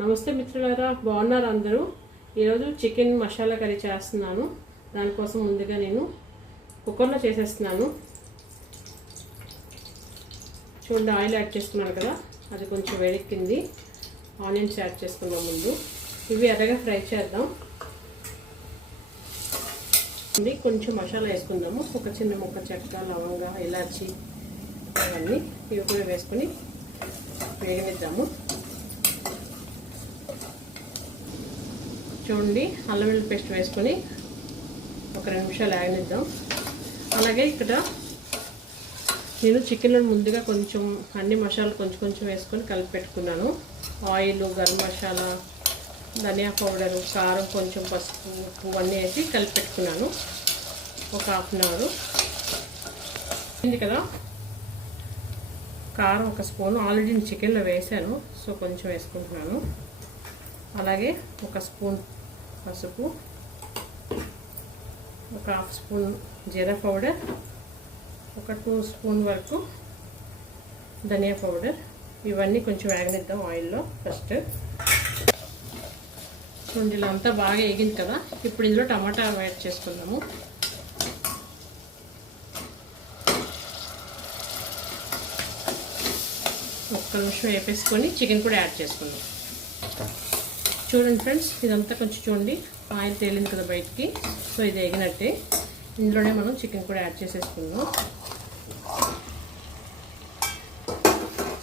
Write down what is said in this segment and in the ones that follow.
నమస్తే మిత్రులారా, బాగున్నారు అందరూ. ఈరోజు చికెన్ మసాలా కర్రీ చేస్తున్నాను. దానికోసం ముందుగా నేను కుక్కర్లో చేసేస్తున్నాను. చూడండి, ఆయిల్ యాడ్ చేసుకున్నాను కదా, అది కొంచెం వేడెక్కింది. ఆనియన్స్ యాడ్ చేసుకుందాం. ముందు ఇవి ఎర్రగా ఫ్రై చేద్దాం. కొంచెం మసాలా వేసుకుందాము. ఒక చిన్న ముక్క చెక్క, లవంగ, ఇలాచి అవన్నీ ఇవి కూడా వేసుకొని వేగనిద్దాము. చూడండి, అల్లం వెల్లుల్లి పేస్ట్ వేసుకొని ఒక 2 నిమిషాలు వేగనిద్దాం. అలాగే ఇక్కడ నేను చికెన్లో ముందుగా కొంచెం అన్ని మసాలాలు కొంచెం వేసుకొని కలిపి పెట్టుకున్నాను. ఆయిల్, గరం మసాలా, ధనియా పౌడరు, కారం, కొంచెం పసుపు, ఉప్పు అన్నీ వేసి కలిపి పెట్టుకున్నాను. ఒక హాఫ్ అన్ అవర్ అయింది కదా. కారం 1 స్పూన్ ఆల్రెడీ నేను చికెన్లో వేసాను, సో కొంచెం వేసుకుంటున్నాను. అలాగే 1 స్పూన్ పసుపు, ఒక హాఫ్ స్పూన్ జీరా పౌడర్, ఒక 2 స్పూన్ వరకు ధనియా పౌడర్. ఇవన్నీ కొంచెం వేగనిద్దాం ఆయిల్లో ఫస్ట్. చూడండి, ఇలా అంతా బాగా వేగింది కదా. ఇప్పుడు ఇందులో టమాటా యాడ్ చేసుకుందాము. ఒక్క నిమిషం వేపేసుకొని చికెన్ కూడా యాడ్ చేసుకుందాం. చూడండి ఫ్రెండ్స్, ఇదంతా కొంచెం చూడండి, ఆయిల్ తేలింది కదా బయటికి. సో ఇది వేగినట్టే. ఇందులోనే మనం చికెన్ కూడా యాడ్ చేసేసుకుందాం.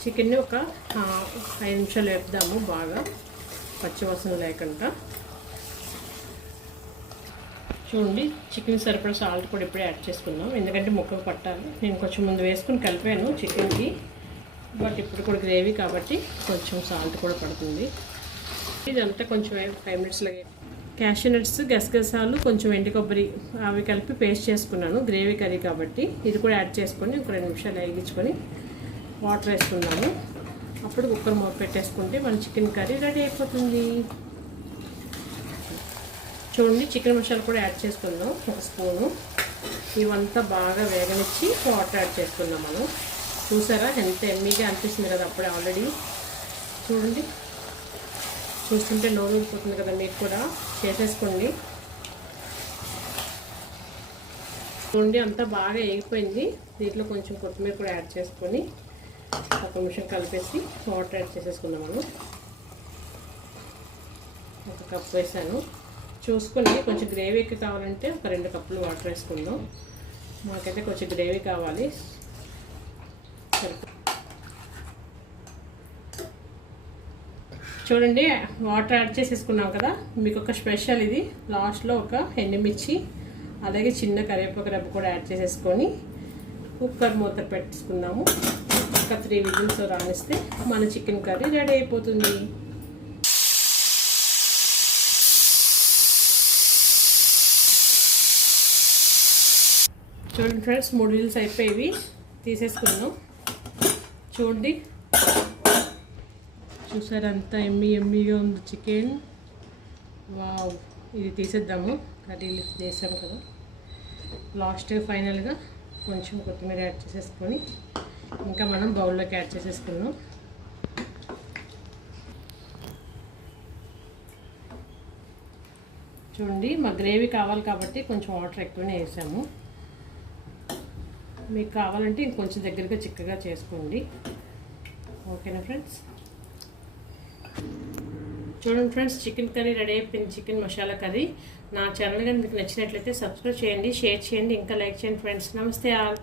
చికెన్ని ఒక 5 నిమిషాలు వేపుదాము, బాగా పచ్చివాసన లేకుండా. చూడండి, చికెన్ సరిపడా సాల్ట్ కూడా ఇప్పుడే యాడ్ చేసుకుందాం, ఎందుకంటే ముక్కకు పట్టాలి. నేను కొంచెం ముందు వేసుకుని కలిపాను చికెన్కి, బట్ ఇప్పుడు కూడా గ్రేవీ కాబట్టి కొంచెం సాల్ట్ కూడా పడుతుంది. ఇదంతా కొంచెం 5 మినిట్స్లో క్యాష్యూ నట్స్, గసగసాలు, కొంచెం ఎండు కొబ్బరి అవి కలిపి పేస్ట్ చేసుకున్నాను గ్రేవీ కర్రీ కాబట్టి. ఇది కూడా యాడ్ చేసుకొని ఒక 2 నిమిషాలు వేగించుకొని వాటర్ వేసుకున్నాము. అప్పుడు కుక్కర్ మూత పెట్టేసుకుంటే మన చికెన్ కర్రీ రెడీ అయిపోతుంది. చూడండి, చికెన్ మసాలా కూడా యాడ్ చేసుకుందాం 1 స్పూను. ఇవంతా బాగా వేగనిచ్చి వాటర్ యాడ్ చేసుకుందాం మనం. చూసారా ఎంత ఎమ్మీగా అనిపిస్తుంది కదా అప్పుడే. ఆల్రెడీ చూడండి, చూస్తుంటే నోరు ఊరిపోతుంది కదా. మీరు కూడా చేసేసుకోండి. చూడండి, అంతా బాగా వేగిపోయింది. దీంట్లో కొంచెం కొత్తిమీర కూడా యాడ్ చేసుకొని 1 నిమిషం కలిపేసి వాటర్ యాడ్ చేసేసుకుందాం మనం. 1 కప్ వేసాను. చూసుకొని కొంచెం గ్రేవీ ఎక్కువ కావాలంటే ఒక 2 కప్పులు వాటర్ వేసుకుందాం. మాకైతే కొంచెం గ్రేవీ కావాలి. చూడండి, వాటర్ యాడ్ చేసేసుకున్నాం కదా. మీకు ఒక స్పెషల్ ఇది, లాస్ట్లో ఒక ఎండుమిర్చి, అలాగే చిన్న కరివేపాకు రెబ్బ కూడా యాడ్ చేసేసుకొని కుక్కర్ మూత పెట్టుకుందాము. ఒక 3 విజిల్స్ రానిస్తే మన చికెన్ కర్రీ రెడీ అయిపోతుంది. చూడండి ఫ్రెండ్స్, 3 విజిల్స్ అయిపోయి తీసేసుకుందాం. చూడండి, చూసారు అంత ఎమ్మీగా ఉంది చికెన్. వావ్, ఇది తీసేద్దాము. కర్రీ లిఫ్ట్ చేసాము కదా. లాస్ట్ ఫైనల్గా కొంచెం కొత్తిమీర యాడ్ చేసేసుకొని ఇంకా మనం బౌల్లోకి యాడ్ చేసేసుకున్నాం. చూడండి, మా గ్రేవీ కావాలి కాబట్టి కొంచెం వాటర్ ఎక్కువనే వేసాము. మీకు కావాలంటే ఇంకొంచెం దగ్గరగా చిక్కగా చేసుకోండి. ఓకేనా ఫ్రెండ్స్? చూడండి ఫ్రెండ్స్, చికెన్ కర్రీ రెడీ అయిపోయింది. Chicken masala curry. నా ఛానల్ కానీ మీకు నచ్చినట్లయితే సబ్స్క్రైబ్ చేయండి, షేర్ చేయండి, ఇంకా లైక్ చేయండి ఫ్రెండ్స్. నమస్తే ఆల్.